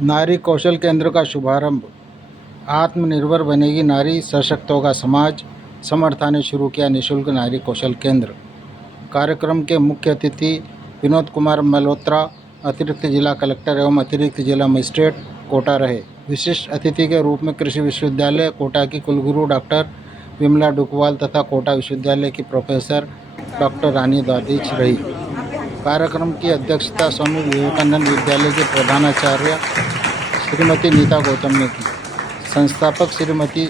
नारी कौशल केंद्र का शुभारंभ। आत्मनिर्भर बनेगी नारी, सशक्त होगा समाज। समर्था ने शुरू किया निःशुल्क नारी कौशल केंद्र। कार्यक्रम के मुख्य अतिथि विनोद कुमार मल्होत्रा, अतिरिक्त जिला कलेक्टर एवं अतिरिक्त जिला मजिस्ट्रेट कोटा रहे। विशिष्ट अतिथि के रूप में कृषि विश्वविद्यालय कोटा की कुलगुरु डॉक्टर विमला डुकवाल तथा कोटा विश्वविद्यालय की प्रोफेसर डॉक्टर रानी द्वादीच रही। कार्यक्रम की अध्यक्षता स्वामी विवेकानंद विद्यालय के प्रधानाचार्य श्रीमती नीता गौतम ने की। संस्थापक श्रीमती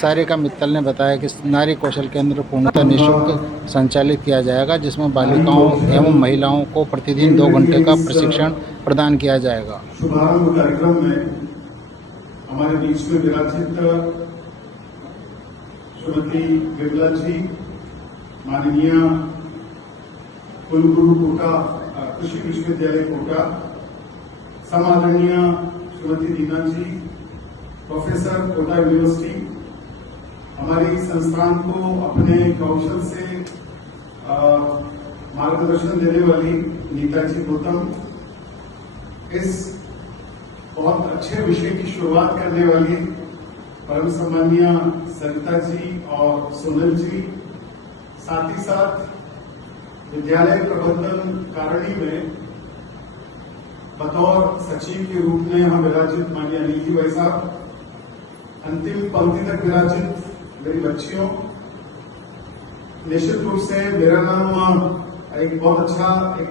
सारिका मित्तल ने बताया कि नारी कौशल केंद्र पूर्णतः निःशुल्क संचालित किया जाएगा, जिसमें बालिकाओं एवं महिलाओं को प्रतिदिन 2 घंटे का प्रशिक्षण प्रदान किया जाएगा। शुभारंभ कार्यक्रम में हमारे बीच में विराजित श्रीमती विमला जी, माननीय कुलगुरु कोटा कृषि विश्वविद्यालय कोटा, समादरणीय श्रीमती दीना जी, प्रोफेसर कोटा यूनिवर्सिटी, हमारी संस्थान को अपने कौशल से मार्गदर्शन देने वाली नीता जी गौतम, इस बहुत अच्छे विषय की शुरुआत करने वाली परम सम्मानीय सरिता जी और सोनल जी, साथ ही साथ विद्यालय प्रबंधन कारिणी में बतौर सचिव के रूप में हम विराजित माननीय अनिल जी भाई साहब, अंतिम पंक्ति तक विराजित मेरी बच्चियों, निश्चित रूप से मेरा नाम एक बहुत अच्छा एक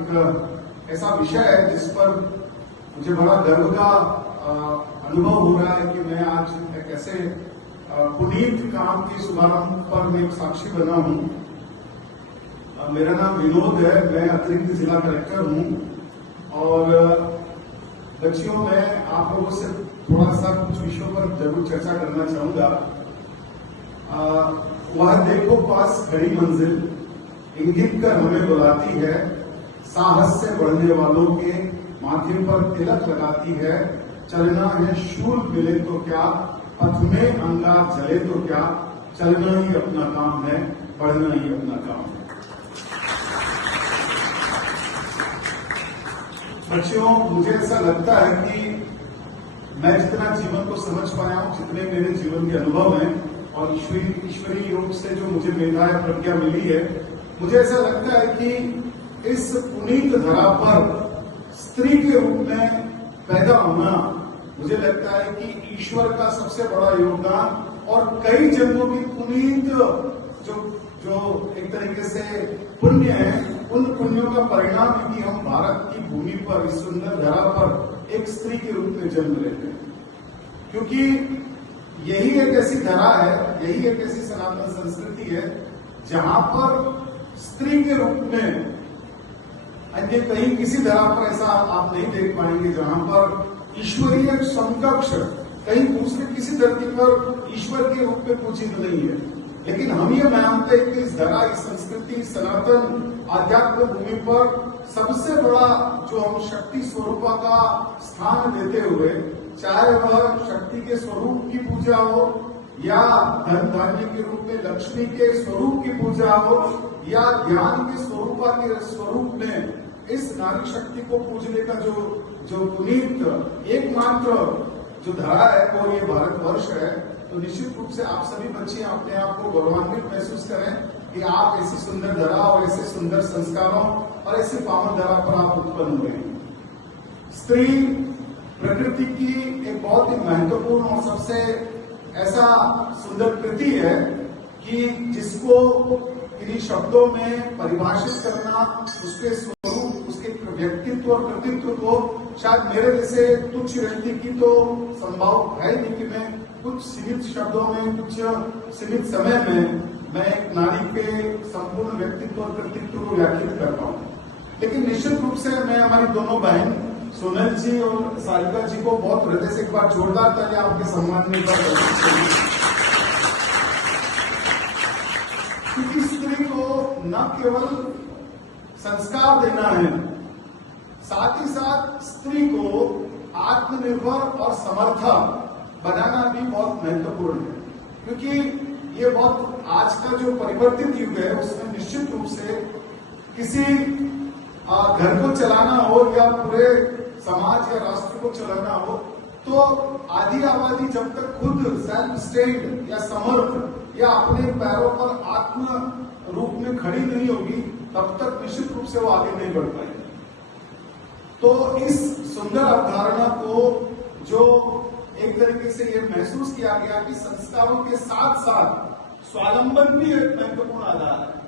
ऐसा विषय है जिस पर मुझे बड़ा गर्व का अनुभव हो रहा है कि मैं आज एक ऐसे पुनीत काम के शुभारंभ पर मैं एक साक्षी बना हूं। मेरा नाम विनोद है, मैं अतिरिक्त जिला कलेक्टर हूं और बच्चियों मैं आप लोगों से थोड़ा सा कुछ विषयों पर जरूर चर्चा करना चाहूंगा। वह देखो पास खड़ी मंजिल इंगित कर हमें बुलाती है, साहस से बढ़ने वालों के माथे पर तिलक लगाती है। चलना है शूल मिले तो क्या, पथ में अंगार जले तो क्या, चलना ही अपना काम है, पढ़ना ही अपना काम है। बच्चों, मुझे ऐसा लगता है कि मैं जितना जीवन को समझ पाया हूं, जितने मेरे जीवन के अनुभव हैं और ईश्वरीय योग से जो मुझे मेधा या प्रज्ञा मिली है, मुझे ऐसा लगता है कि इस पुनीत धरा पर स्त्री के रूप में पैदा होना, मुझे लगता है कि ईश्वर का सबसे बड़ा योगदान और कई जन्मों की पुनीत जो एक तरीके से पुण्य है, उन पुण्यों का परिणाम है कि हम भारत की भूमि पर, इस सुंदर धरा पर एक स्त्री के रूप में जन्म लेते हैं। क्योंकि यही एक ऐसी धरा है, यही एक ऐसी सनातन संस्कृति है जहां पर स्त्री के रूप में अन्य कहीं किसी धरा पर ऐसा आप नहीं देख पाएंगे जहां पर ईश्वरीय समकक्ष कहीं दूसरे किसी धरती पर ईश्वर के रूप में पूजित नहीं है। लेकिन हम ये मानते हैं कि इस धरा, इस संस्कृति, सनातन आध्यात्म भूमि पर सबसे बड़ा जो हम शक्ति स्वरूपा का स्थान देते हुए, चाहे वह शक्ति के स्वरूप की पूजा हो या धन धान्य के रूप में लक्ष्मी के स्वरूप की पूजा हो या ज्ञान के स्वरूपा के स्वरूप में, इस नारी शक्ति को पूजने का जो पुनीत एकमात्र जो धरा है वो ये भारतवर्ष है। तो निश्चित रूप से आप सभी बच्चे अपने आप को गौरवान्वित महसूस करें कि आप ऐसी सुंदर धरा और ऐसे सुंदर संस्कारों और ऐसे पावन धरा पर आप उत्पन्न हुए हैं। स्त्री प्रकृति की एक बहुत ही महत्वपूर्ण और सबसे ऐसा सुंदर कृति है कि जिसको इन्हीं शब्दों में परिभाषित करना, उसके स्वरूप, उसके व्यक्तित्व और कृतित्व को शायद मेरे जैसे तुच्छ व्यक्ति की तो संभव है नहीं कि मैं कुछ सीमित शब्दों में, कुछ सीमित समय में मैं एक नारी के संपूर्ण व्यक्तित्व और कृतित्व को व्याख्यात कर पाऊं। लेकिन निश्चित रूप से मैं हमारी दोनों बहन सोनल जी और सारिका जी को बहुत हृदय से एक बार जोरदार ताली आपके सम्मान में क्योंकि स्त्री को न केवल संस्कार देना है, साथ ही साथ स्त्री को आत्मनिर्भर और समर्था बनाना भी बहुत महत्वपूर्ण है। क्योंकि ये बहुत आज का जो परिवर्तित युग है उसमें निश्चित रूप से किसी घर को चलाना हो या पूरे समाज या राष्ट्र को चलाना हो, तो आधी आबादी जब तक खुद सेल्फ स्टेन्ड या समर्थ या अपने पैरों पर आत्म रूप में खड़ी नहीं होगी, तब तक निश्चित रूप से वो आगे नहीं बढ़ पाएगी। तो इस सुंदर अवधारणा को जो एक तरीके से ये महसूस किया गया कि संस्कारों के साथ साथ स्वावलंबन भी एक महत्वपूर्ण आधार है।